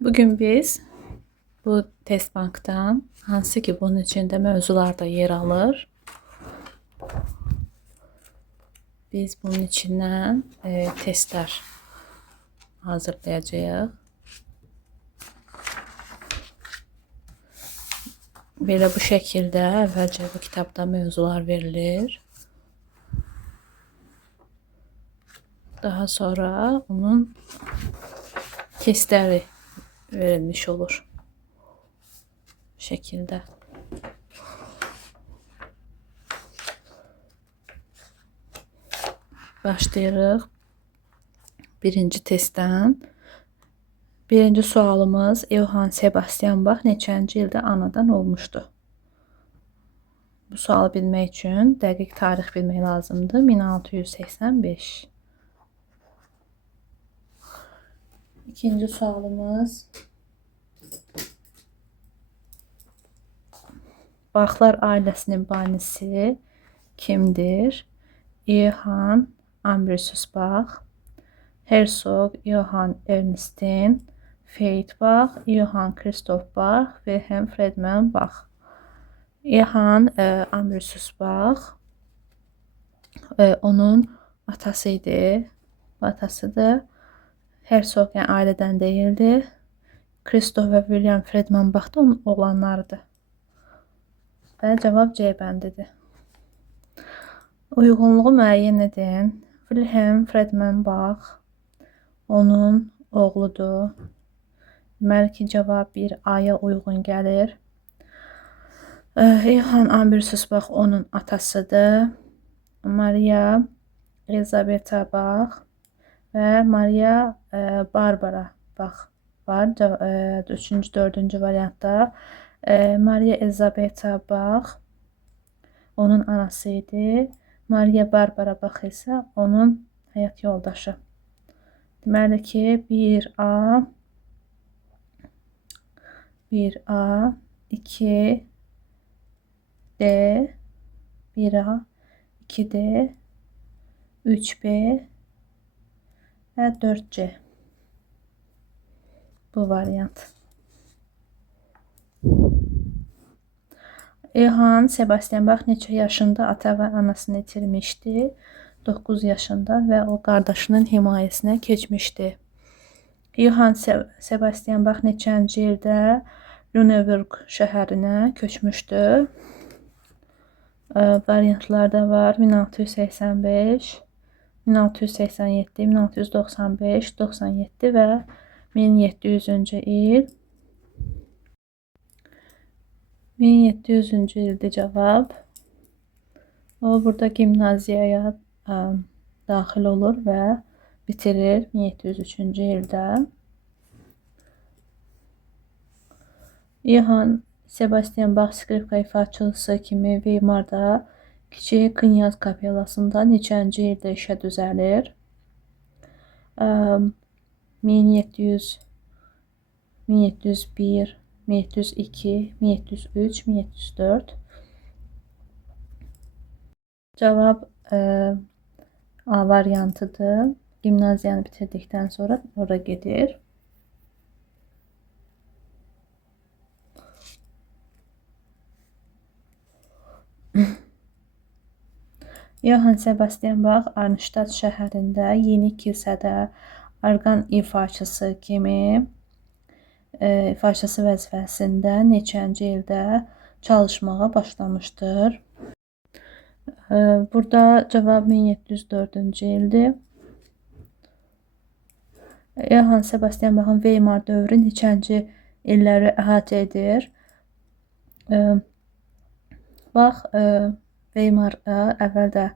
Bugün biz bu test bankdan hansı ki bunun içinde mövzular da yer alır. Biz bunun içinden testler hazırlayacağız. Belə bu şəkildə əvvəlcə bu kitabda mövzular verilir. Daha sonra onun testləri verilmiş olur. Bu şəkildə. Başlayırıq. Birinci testdən. Birinci sualımız Johann Sebastian Bach neçənci ildə anadan olmuşdu? Bu sualı bilmək üçün dəqiq tarix bilmək lazımdır. 1685. İkinci sualımız Bachlar ailəsinin banisi kimdir? Johann Ambrosius Bach, Herzog Johann Ernestin, Feit Bach, Johann Christoph Bach, Wilhelm Friedman Bach. Johann Ambrosius Bach onun atası idi. Atasıdır. Herzog yani aileden değildi. Christoph ve William Friedman Bach da onun oğlanlarıdır. Və cavab C bəndidir. Uyğunluğu müəyyən edin. Wilhelm Friedman Bach onun oğludur. Deməli ki, cavab bir A-ya uyğun gəlir. Johann Ambrosius Bach onun atasıdır. Maria Elizabetha Bach və Maria Barbara Bach var. Üçüncü, dördüncü variantda. Maria Elizabetha Bach onun anası idi. Maria Barbara Bach isə onun həyat yoldaşı. Deməli ki, 1A, 1A, 2D, 1A, 2D, 3B və 4C. Bu variant. Johann Sebastian Bach neçə yaşında ata və anasını itirmişdi? 9 yaşında və o qardaşının himayəsinə keçmişdi. Johann Sebastian Bach neçənci ildə Lüneburg şəhərinə köçmüşdü? Variantlarda var 1685, 1687, 1695, 97 və 1700-cü il. 1700-cü ildir cavab. O burada gimnaziyaya daxil olur və bitirir 1703-cü ildə. Johann Sebastian Bach skripka ifaçılısı kimi Weimar'da Kiçik Knyaz Kapelasında neçənci ildə işə düzəlir? 1700, 1701, 1702, 1703, 1704. Cavab A variantıdır. Gimnaziyanı bitirdikdən sonra oraya gedir. Johann Sebastian Bach Arnstadt şəhərində yeni kilsədə orqan ifaçısı kimi ifaçısı vəzifəsində neçənci ildə çalışmağa başlamışdır? Burada cavab 1704-cü ildir. Johann Sebastian Bach'ın Weimar dövrü neçənci illəri əhatə edir? Bach Weimar'a əvvəldə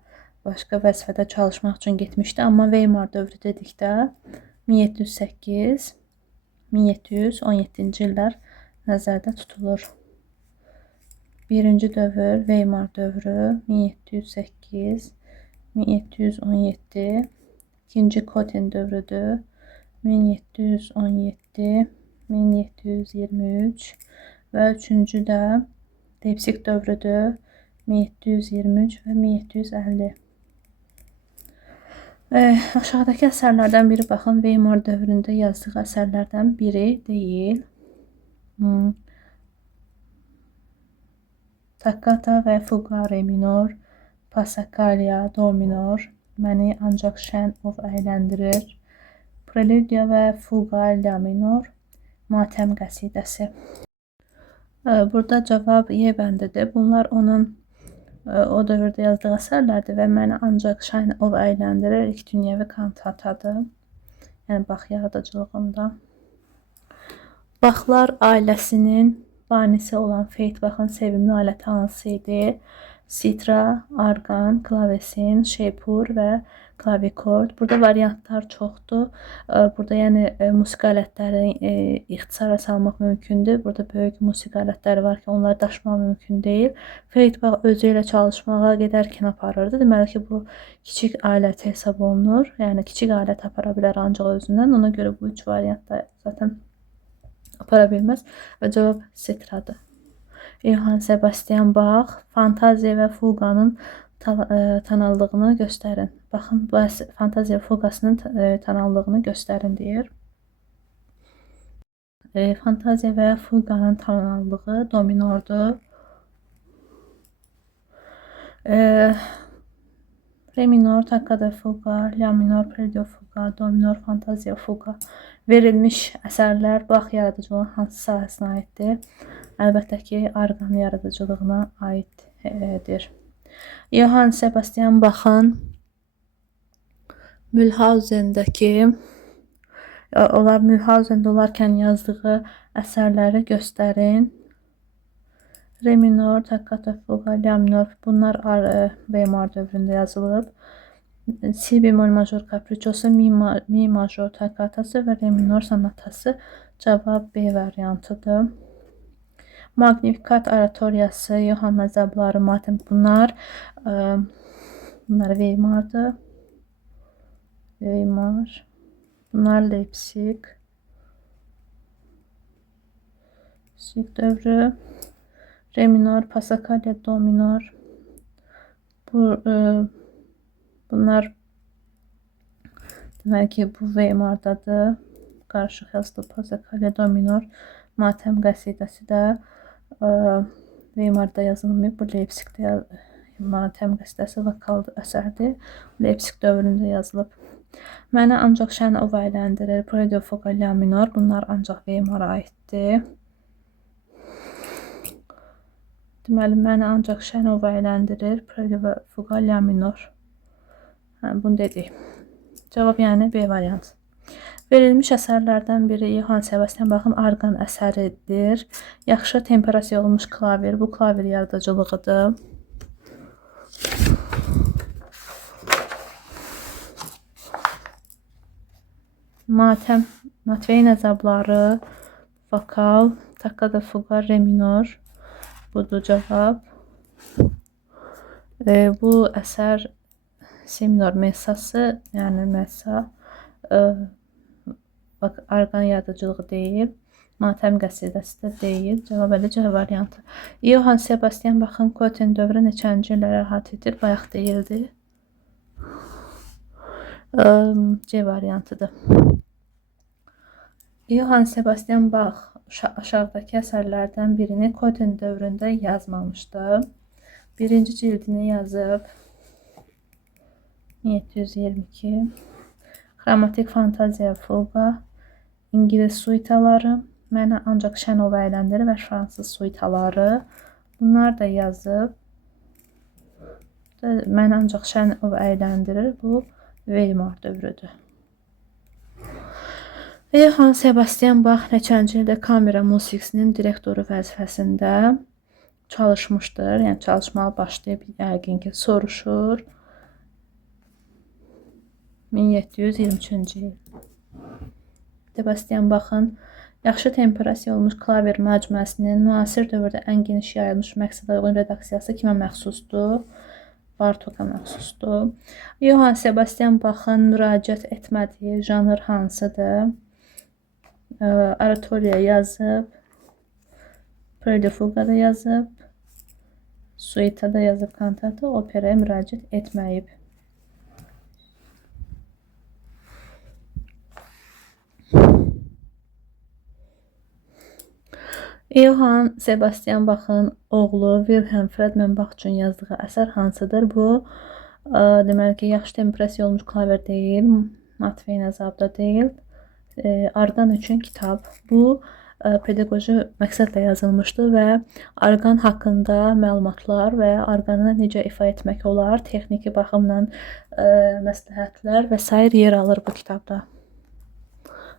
başqa vəzifədə çalışmaq üçün getmişdi, amma Weimar dövrü dedikdə 1708, 1717-ci illər nəzərdə tutulur. Birinci dövr Weimar dövrü 1708, 1717, ikinci Koten dövrüdür 1717, 1723 və üçüncü də Leipzig dövrüdür 1723 və 1750. Aşağıdakı əsərlərdən biri baxın Weimar dövründə yazdığı əsərlərdən biri deyil. Toccata və Fuga re minor, Passacaglia do minor, məni ancaq şən ov əyləndirir. Preludia və Fuga la minor, Matəm qəsidəsi. Burada cavab Y bəndidir. Bunlar onun o dövrdə yazdığı əsərlərdir və məni ancaq şən ov əyləndirir. İlk dünyəvi kantatadır. Yəni Bax yaradıcılığında. Baxlar ailəsinin banisi olan Feyt Baxın sevimli aləti hansı idi? Sitra, arqan, klavesin, şeypur və klavikord. Burada variantlar çoxdur. Burada yəni musiqi alətlərini ixtisara salmaq mümkündür. Burada böyük musiqi alətləri var ki, onları daşımaq mümkün deyil. Feyt Bax özü ilə çalışmağa gedərkən aparırdı. Deməli ki, bu kiçik alət hesab olunur. Yəni kiçik alət apara bilər ancaq özündən. Ona görə bu üç variantda zaten apara bilməz və cavab sitradır. Johann Sebastian Bach fantaziya və fuqanın tanallığını göstərin. Baxın, bu fantaziya fuqasının tanallığını göstərin deyir. Fantaziya və fuqanın tanallığı do minordur. Re minor, toccata fuga, la minor, preludio fuga, do minor, fantaziya fuga. Verilmiş əsərlər Bach yaradıcılığının hansı sahəsinə aiddir? Əlbəttə ki, arqan yaradıcılığına aiddir. Johann Sebastian Bach'ın Mülhauzendəki Mülhauzende olarkən yazdığı əsərləri göstərin. Re minor, toccata fuga, la minor, bunlar Weimar dövründə yazılıb. Si bemol major kapriçosu, mi major toccatası və re minor sonatası cavab B variantıdır. Magnificat oratoriyası, Yohanna Zabları, Matəm, bunlar Weimar'dır. Weimar. Bunlar Leipzig. Leipzig dövrü. Re minor, Passacaglia, do minor. Bunlar demək ki, bu Weimar'dadır. Qarışıq yazılıb Passacaglia, do minor. Matəm qəsidəsi də Weimar'da yazılmayıb. Bu Leipzigdə Matəm qəsidəsi vokal əsərdir. Leipzig dövründə yazılıb. Məni ancaq şən ov əyləndirir. Preludio fuga la minor. Bunlar ancaq Weimar'a aiddir. Deməli, məni ancaq şən ov əyləndirir. Preludio fuga la minor. Bunu dedik. Cavab yəni B variantı. Verilmiş əsərlərdən biri Johann Sebastian Bach'ın arqan əsəridir. Yaxşı temperasiya olmuş klavir. Bu klavir yaradıcılığıdır. Matəm, Matveyin əzabları, vokal, toccata fuga, re minor. Budur cavab. Bu əsər si minor messası, yəni messa, arqan yaradıcılığı deyil. Matəm qəsidəsi də deyil. Cavab C variantı. Johann Sebastian Bach'ın Köthen dövrü neçənci illərə əhatə edir? Bayaq deyildi. C variantıdır. Johann Sebastian Bach aşağıdakı əsərlərdən birini Köthen dövründə yazmamışdı. Birinci cildini yazıb 1722. Xromatik fantaziya fuga, İngilis suitaları, məni ancaq şən ov əyləndirir və fransız suitaları. Bunlar da yazıb. Məni ancaq şən ov əyləndirir. Bu Weimar dövrüdür. Johann Sebastian Bach neçənci ildə kamera musiqisinin direktoru vəzifəsində çalışmışdır. Yəni çalışmağa başlayıb yəqin ki soruşur. 1723-cü il. Sebastian Bach'ın yaxşı temperasiya olmuş klavir məcmuəsinin müasir dövrdə ən geniş yayılmış məqsədə uyğun redaksiyası kimə məxsusdur? Bartoka məxsusdur. Johann Sebastian Bach'ın müraciət etmədiyi janr hansıdır? Oratoriya yazıb, Preludio Fuga'da yazıb, Suite'da yazıb kantata, operaya müraciət etməyib. Johann Sebastian Bach'ın oğlu Wilhelm Friedman Bach üçün yazdığı əsər hansıdır? Bu, deməli ki, yaxşı temperasiya olmuş klavir deyil, Matveyin əzabda deyil, orqan üçün kitab. Bu, pedaqoji məqsədlə yazılmışdı və orqan haqqında məlumatlar və orqanı necə ifa etmək olar, texniki baxımdan məsləhətlər və s. yer alır bu kitabda.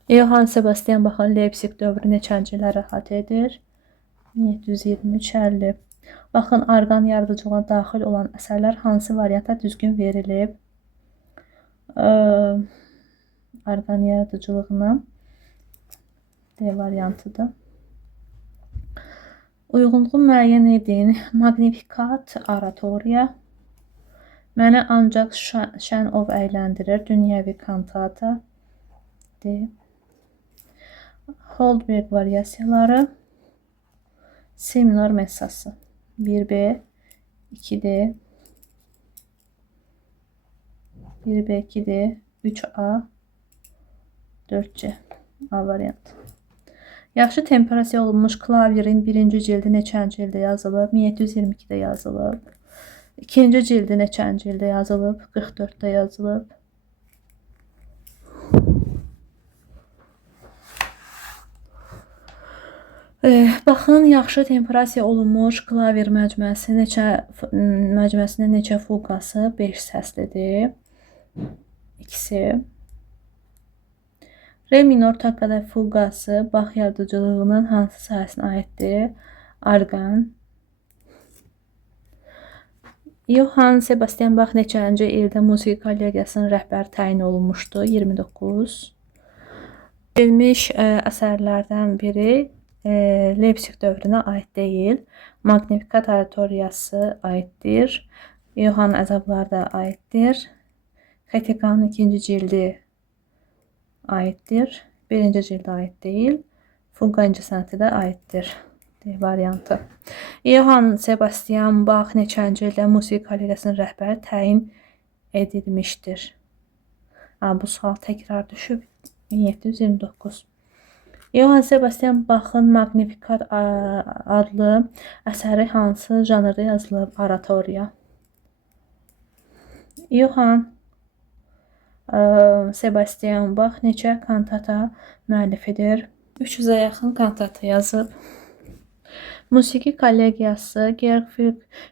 Johann Sebastian Bach'ın Leipzig dövrü neçənci illəri əhatə edir? 1723-50. Baxın, orqan yaradıcılığına daxil olan əsərlər hansı varianta düzgün verilib? Orqan yaradıcılığına D variantıdır. Uyğunluğu müəyyən edin. Magnificat oratoriya. Məni ancaq şən ov əyləndirir. Dünyəvi kantata. D. Goldberg variasiyaları. Si minor messası. 1B, 2D, 1B, 2D, 3A, 4C. A variantı. Yaxşı temperasiya olunmuş klavirin birinci cildi neçənci ildə yazılıb? 1722-də yazılıb. İkinci cildi neçənci ildə yazılıb? 44-də yazılıb. Baxın, yaxşı temperasiya olunmuş klavir məcmuəsinin neçə fuqası? 5 səslidir. İkisi. Re minor takkada fuqası Bach yaradıcılığının hansı sahəsinə aiddir? Orqan. Johann Sebastian Bach neçənci ildə musiqi kollegiyasının rəhbəri təyin olunmuşdu? 29. Verilmiş əsərlərdən biri Leipzig dövrünə aid deyil. Magnificat oratoriyası aiddir. Johann əzabları da aiddir. Kritikanın ikinci cildi aiddir. Birinci cildi aid deyil. Fuqa incə sənəti də aiddir. D variantı. Johann Sebastian Bach neçənci ildə musiqi kollegiyasının rəhbəri təyin edilmişdir? Bu sual təkrar düşüb. 1729. Johann Sebastian Bach'ın Magnificat adlı əsəri hansı janrda yazılıb? Oratoriya. Johann Sebastian Bach neçə kantata müəllifidir? 300-ə yaxın kantata yazıb. Musiqi kollegiyası Georg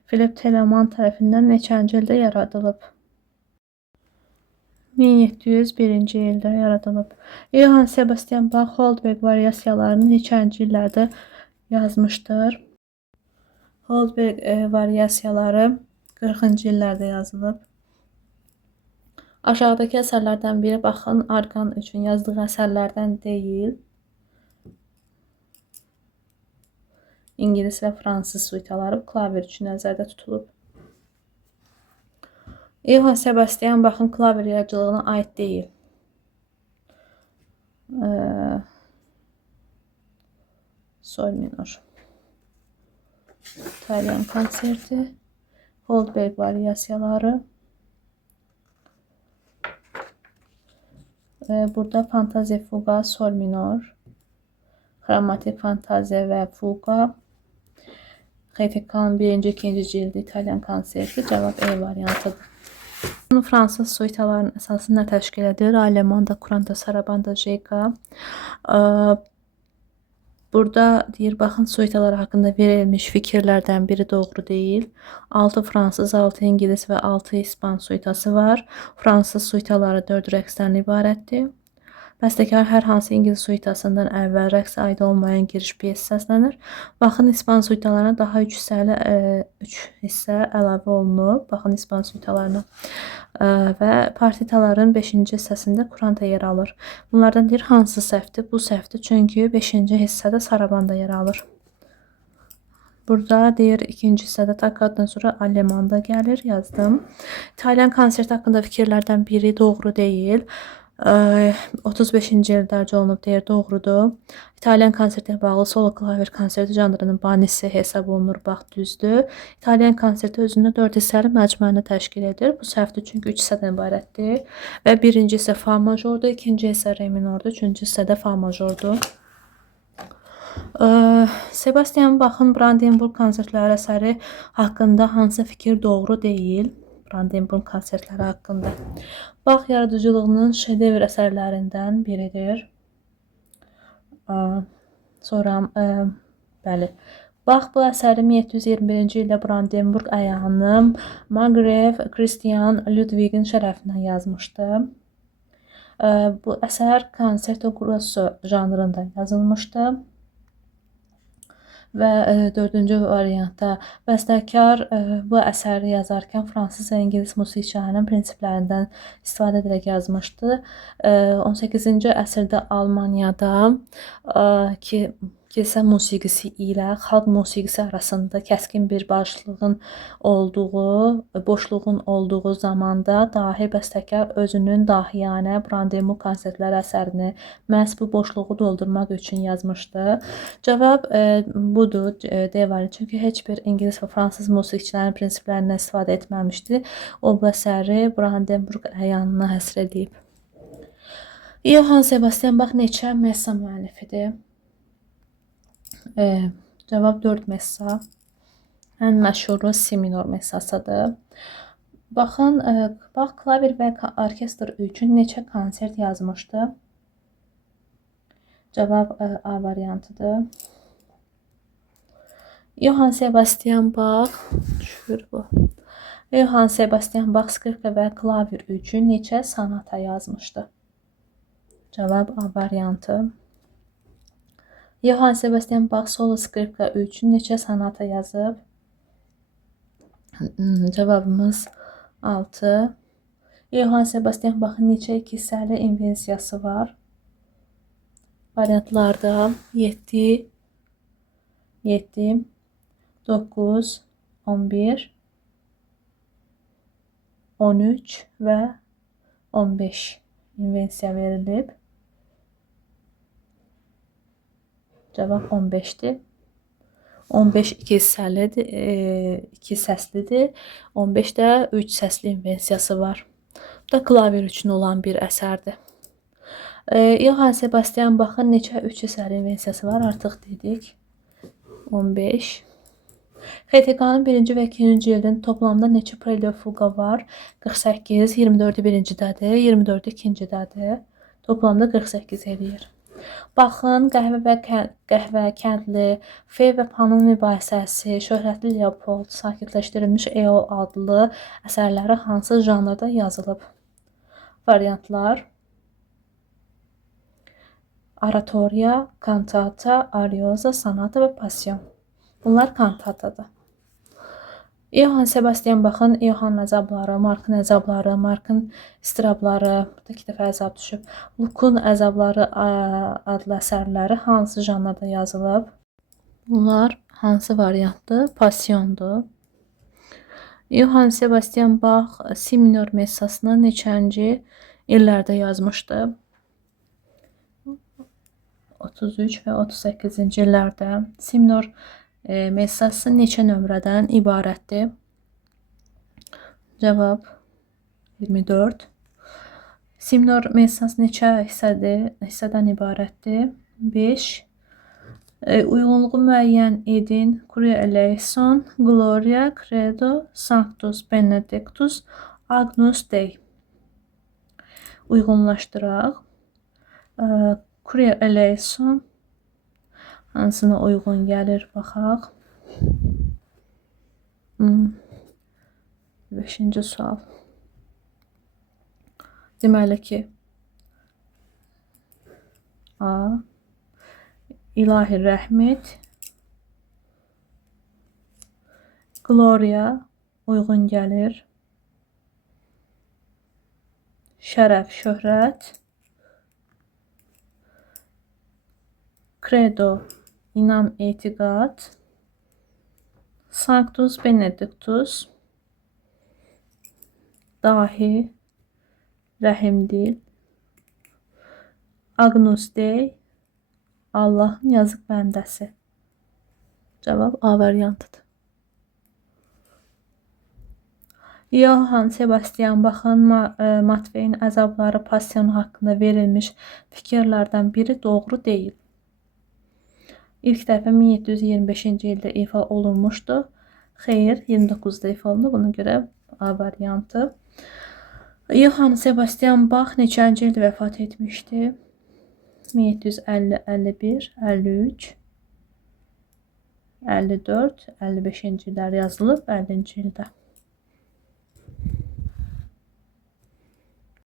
Philipp Telemann tərəfindən neçənci ildə yaradılıb? 1701-ci ildə yaradılıb. Johann Sebastian Bach Goldberg variasiyalarını neçənci illərdə yazmışdır? Goldberg variasiyaları 40-cı illərdə yazılıb. Aşağıdakı əsərlərdən biri Bach'ın orqan üçün yazdığı əsərlərdən deyil. İngilis və fransız suitaları klavir üçün nəzərdə tutulub. Johann Sebastian Bach'ın klavir yaradıcılığına aid deyil. Sol minor. İtalyan konserti. Goldberg variasiyaları. Burada fantaziya fuqa, sol minor. Xromatik fantaziya və fuqa. Xeyfikan 1-ci, 2-ci cildi İtalyan konserti. Cavab E variantıdır. Fransız suitalarının əsasını təşkil edir. Alemanda, Kuranda, Sarabanda, Jeyka. Burada deyir, baxın, suitalar haqqında verilmiş fikirlərdən biri doğru deyil. 6 fransız, 6 ingilis və 6 ispan suitası var. Fransız suitaları 4 rəqsdən ibarətdir. Bəstəkar hər hansı ingilis suitasından əvvəl rəqsə aid olmayan giriş piyesi səslənir. Baxın, ispan suitalarına daha 3 hissə əlavə olunub. Baxın, ispan suitalarına. Və partitaların 5-ci hissəsində Kuranta yer alır. Bunlardan deyir, hansı səhvdir? Bu səhvdir, çünki 5-ci hissədə Sarabanda yer alır. Burada deyir, 2-ci hissədə Takkadan sonra Alemanda gəlir, yazdım. İtalyan konserti haqqında fikirlərdən biri doğru deyil. 35-ci il dərc olunub deyir, doğrudur. İtalyan konsertə bağlı solo klavir konserti janrının banisi hesab olunur, bax, düzdür. İtalyan konserti özündə 4 hissəli məcmuəni təşkil edir. Bu səhvdir, çünki 3 hissədən ibarətdir. Və birinci hissə fa majordur, ikinci hissə re minordur, üçüncü hissə də fa majordur. Sebastian Bach'ın Brandenburg konsertləri əsəri haqqında hansı fikir doğru deyil? Brandenburg konsertləri haqqında. Bach yaradıcılığının şedevr əsərlərindən biridir. Sonra bəli. Bach bu əsəri 1721-ci ildə Brandenburg əyanı Markgraf Christian Ludwigin şərəfinə yazmışdı. Bu əsər konserto grosso janrında yazılmışdı. Və dördüncü variantda bəstəkar bu əsəri yazarkən fransız və ingilis musiqiçilərinin prinsiplərindən istifadə edərək yazmışdı. 18-ci əsrdə Almaniyada kilsə musiqisi ilə xalq musiqisi arasında kəskin bir boşluğun olduğu zamanda dahi bəstəkar özünün dahiyanə Brandenburg konsertləri əsərini məhz bu boşluğu doldurmaq üçün yazmışdı. Cavab budur, deyilir. Çünki heç bir ingilis və fransız musiqiçilərinin prinsiplərindən istifadə etməmişdi. O bu əsəri Brandenburg əyanına həsr edib. Johann Sebastian Bach neçə messa müəllifidir? Cavab 4 messa. Ən məşhuru si minor messasıdır. Bach klavir və orkestr üçün neçə konsert yazmışdı? Cavab A variantıdır. Johann Sebastian Bach Johann Sebastian Bach skripka və klavir üçün neçə sonata yazmışdı? Cavab A variantı. Johann Sebastian Bach solo skripka üçün neçə sonata yazıb? Cavabımız 6. Johann Sebastian Bach'ın neçə iki hissəli invensiyası var? Variantlarda 7, 9, 11, 13 və 15 invensiya verilib. Cavab 15'dir. 15 iki səslidir. 15 də 3 səsli invensiyası var. Bu da klavir üçün olan bir əsərdir. Johann Sebastian Bach'ın neçə 3 hissəli invensiyası var? Artıq dedik. 15. XTK-nın 1-ci və 2-ci ilin toplamda neçə prelude fuqa var? 48, 24-ü 1-cidədir, 24-ü 2-cidədir. Toplamda 48 eləyir. Baxın, qəhvə, kəndli, F və Panın mübahisəsi, şöhrətli Leopold, sakitləşdirilmiş EO adlı əsərləri hansı janrda yazılıb? Variantlar: oratoriya, kantata, arioza, sonata və passion. Bunlar kantatadır. Johann Sebastian Bach'ın Johann əzabları, Markın əzabları, Markın istirabları, burada 2 dəfə əzab düşüb, Lukun əzabları adlı əsərləri hansı janrda yazılıb? Bunlar hansı variantdır? Passiondur. Johann Sebastian Bach si minor messasını neçənci illərdə yazmışdı? 33 və 38-ci illərdə. Si minor messası neçə nömrədən ibarətdir? Cavab 24. Si minor messası neçə hissədən ibarətdir? 5. Uyğunluğu müəyyən edin. Kyrie eleison, Gloria, Credo, Sanctus, Benedictus, Agnus Dei. Uyğunlaşdıraq. Kyrie eleison hansına uyğun gəlir, baxaq. 5-ci sual. Deməli ki, A. İlahi rəhmət. Gloria uyğun gəlir. Şərəf, şöhrət. Credo, İnam, etiqad. Sanctus, Benedictus. Dahi, rəhimdil. Agnus Dei, Allahın yazıq bəndəsi. Cavab A variantıdır. Johann Sebastian Bach'ın Matveyin əzabları passionu haqqında verilmiş fikirlərdən biri doğru deyil. İlk dəfə 1725-ci ildə ifa olunmuşdu. Xeyr, 29-da ifa olundu. Buna görə A variantı. Johann Sebastian Bach neçənci ildə vəfat etmişdi? 1750, 51, 53, 54, 55-ci illər yazılıb, 50-ci ildə.